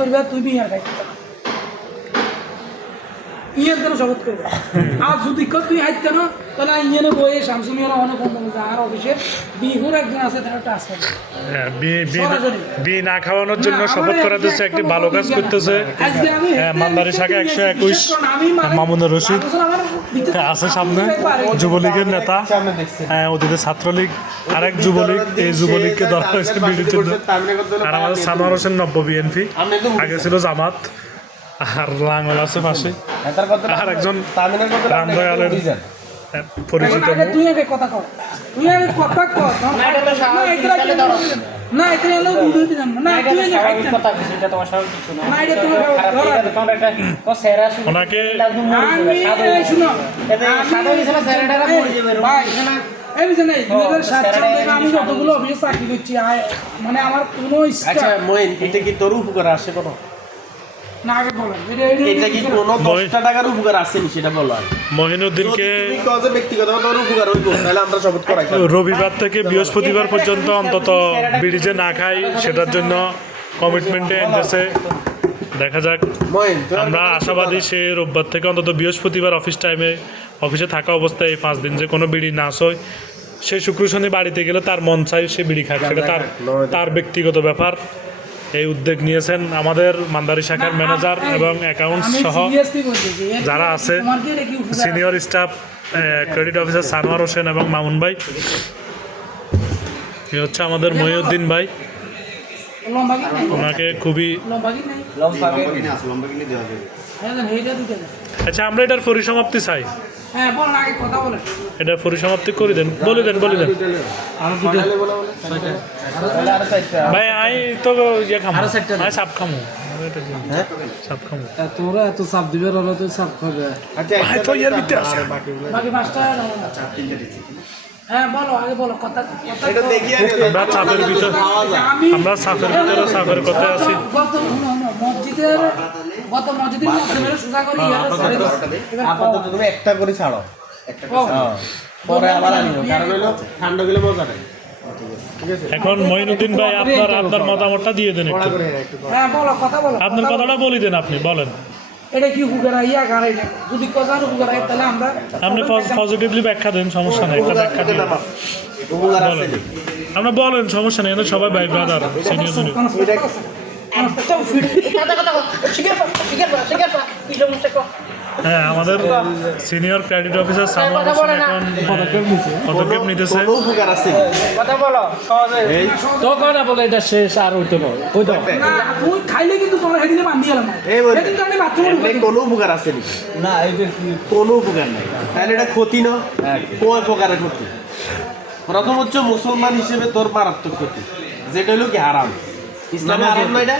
করবে তুই বিয়ার খাইতে ইয়ের কেন শপথ করবে আর যদি তুই হাইতে না তাহলে ইয়েনে বইয়ে শামসুমিয়ার অনেক বন্ধ করবে আর অফিসের বিহুর একজন আছে তারা টাচ করবে বি না খাওয়ানোর জন্য শপথ করাতেছে একটি ভালো কাজ করতেছে মালদারি শাখা 121 মামুনুর রশিদ আছে সামনে যুবলীগের নেতা অতীতের ছাত্রলীগ আরেক যুবলীগ এই যুবলীগকে ধরা হয়েছে বিডির জন্য আর আমাদের সানোয়ার হোসেন নব্য বিএনপি আগে ছিল জামাত আর লাঙ্গল আছে পাশে আর একজন রামদয়ালের পরিচিত তুই আগে কথা কর তুই আগে কথা কর না এটা হলো ভিডিওতে জানবো না তুই আগে কথা কর সেটা তোমার সব কিছু না এটা তোমার একটা সেরা শুনো ওনাকে আমি শুনো সাদা হিসেবে সেরাটা পড়ে যাবে ভাই এই বুঝেন এই 2007 সাল থেকে আমি যতগুলো অফিসে চাকরি করছি মানে আমার কোনো ইচ্ছা আচ্ছা মইন এটা কি তোর উপকার আসে কোনো না আগে বলেন এটা কি কোনো 10 টাকার উপকার আসেনি সেটা বলো আগে মহিনুদ্দিনকে কজে ব্যক্তিগতভাবে তোর উপকার হইব তাহলে আমরা শপথ করাই রবিবার থেকে বৃহস্পতিবার পর্যন্ত অন্তত বিড়ি যে না খাই সেটার জন্য কমিটমেন্টে এনেছে দেখা যাক আমরা আশাবাদী সে রোববার থেকে অন্তত বৃহস্পতিবার অফিস টাইমে অফিসে থাকা অবস্থায় এই 5 দিন যে কোনো বিড়ি না সয় সে শুক্র শনি বাড়িতে গেলে তার মন চাই সে বিড়ি খায় সেটা তার ব্যক্তিগত ব্যাপার এই উদ্যোগ নিয়েছেন আমাদের মান্দারি শাখার ম্যানেজার এবং অ্যাকাউন্টস সহ যারা আছে senior staff credit officer Sanowar Hossain এবং মামুন ভাই এ হচ্ছে আমাদের মহিউদ্দিন ভাই ওনাকে খুবই আচ্ছা আমরা এটার পরিসমাপ্তি চাই এটা পরিসমাপ্তি করে দেন বলে দেন ভাই আই তো ইয়ে খামো আই সাপ খামো সাপ খামো তোরা এত চাপ দিবে ওরা তো চাপ খাবে তো ইয়ার ভিতরে আছে হ্যাঁ বলো আগে বলো কথা আমরা চাপের ভিতরে আমরা চাপের কথায় আছি গত মসজিদের মধ্যে সোজা করে আপাতত তুমি একটা করে ছাড়ো পরে আবার আনিও কারণ হলো ঠান্ডা গেলে মজা নেই এখন মঈনুদ্দিন ভাই আপনার মতামতটা দিয়ে দেন একটু হ্যাঁ বলো কথা বলো আপনার কথাটা বলে দেন আপনি বলেন এটা কি হুগারা ইয়া গাড়াই না যদি কোজার হুগারা তাহলে আপনি পজিটিভলি ব্যাখ্যা দেন সমস্যা নেই একটা ব্যাখ্যা দিন আমরা বলেন সমস্যা নেই সবাই ভাই ব্রাদার সিনিয়র জুনিয়র হ্যাঁ আমাদের senior credit officer Sanowar Hossain এখন পদক্ষেপ নিতেছে কথা বলো সহজে তো কথা বলে এটা শেষ আর হইতো না ওই তো তুই খাইলে কিন্তু তোমরা সেদিনে বান্ধি গেলাম সেদিন তো আমি বাথরুমে কোনো উপকার আছে না এটা কোনো উপকার নাই তাহলে এটা ক্ষতি না কোন প্রকারের ক্ষতি প্রথম হচ্ছে মুসলমান হিসেবে তোর মারাত্মক ক্ষতি যেটা হলো কি হারাম ইসলামে হারাম না এটা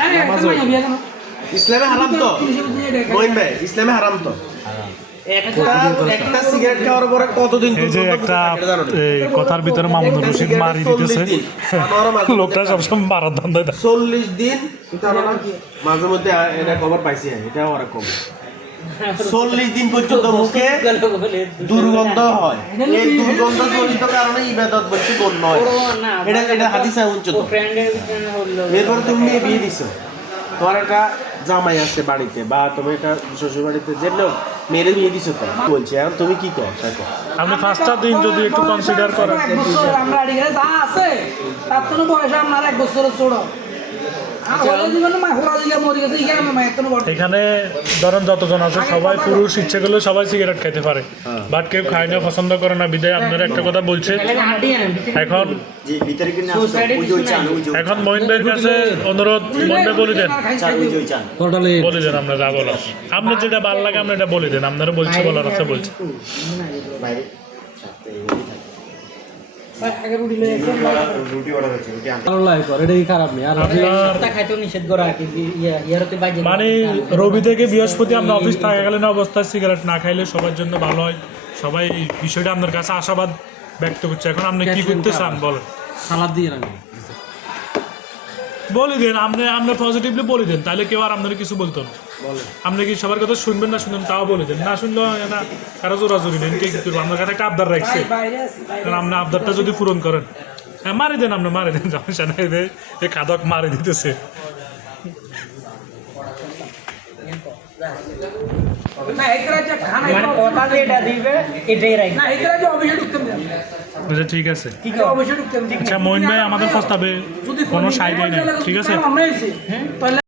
ইসলামে হারাম তো মইন ভাই ইসলামে হারাম তো একটা সিগারেট খাওয়ার পরে কতদিন এই যে একটা কথার ভিতরে মামুনুর রশিদ মারি দিতেছে লোকটা সবসময় মারার ধান্দায় 40 দিন মাঝে মধ্যে এটা খবর পাইছি এটা ওরা কম 40 দিন পর্যন্ত মুখে দুর্গন্ধ হয় এই দুর্গন্ধ জনিত কারণে ইবাদত বলতে গণ্য হয় এটা হাদিসে উচ্চত এরপর তুমি বিয়ে দিছো তোমার একটা জামাই আছে বাড়িতে বা তুমি একটা শ্বশুর বাড়িতে যে লোক মেরে বিয়ে দিছো তো বলছি এখন তুমি কি কর আপনি 5টা দিন যদি একটু কনসিডার করেন আমরা এদিকে যা আছে তার তো বয়স আপনার 1 বছরের ছোট এখানে ধরেন যতজন আছে সবাই পুরুষ ইচ্ছে করলে সবাই সিগারেট খাইতে পারে বাট কেউ খায় না পছন্দ করে না বিদায় আপনারা একটা কথা বলছে এখন মহিন ভাইয়ের কাছে অনুরোধ মহিন ভাই বলে দেন আমরা যা বলো আপনার যেটা ভালো লাগে আপনি এটা বলে দেন আপনারা বলছে বলার আছে বলছে মানে রবি থেকে বৃহস্পতি আমরা অফিস থাকাকালীন অবস্থায় সিগারেট না খাইলে সবার জন্য ভালো হয় সবাই এই বিষয়টা আপনার কাছে আশাবাদ ব্যক্ত করছে এখন আপনি কি করতে চান বলেন সালাদ দিয়ে রাখবেন বলে দেন আপনি পজিটিভলি বলে দেন তাহলে কেউ আর আপনারা কিছু বলতো না আপনি কি সবার কথা শুনবেন না শুনবেন তাও বলে দেন না শুনলেও না কারো জোরাজোরি নেন কে কি করবো আপনার কাছে একটা আবদার রাখছে আপনি আবদারটা যদি পূরণ করেন হ্যাঁ মারি দেন সমস্যা নাই এই খাদক মারি দিতেছে না এখানে যে খানা মানে কথা যেটা দিবে এটাই রাইট না এখানে যে অফিসে ঢুকতে দেন আচ্ছা ঠিক আছে অফিসে ঢুকতে আচ্ছা মইন ভাই আমাদের প্রস্তাবে কোনো সাই দেয় না ঠিক আছে অন্য এসে তাহলে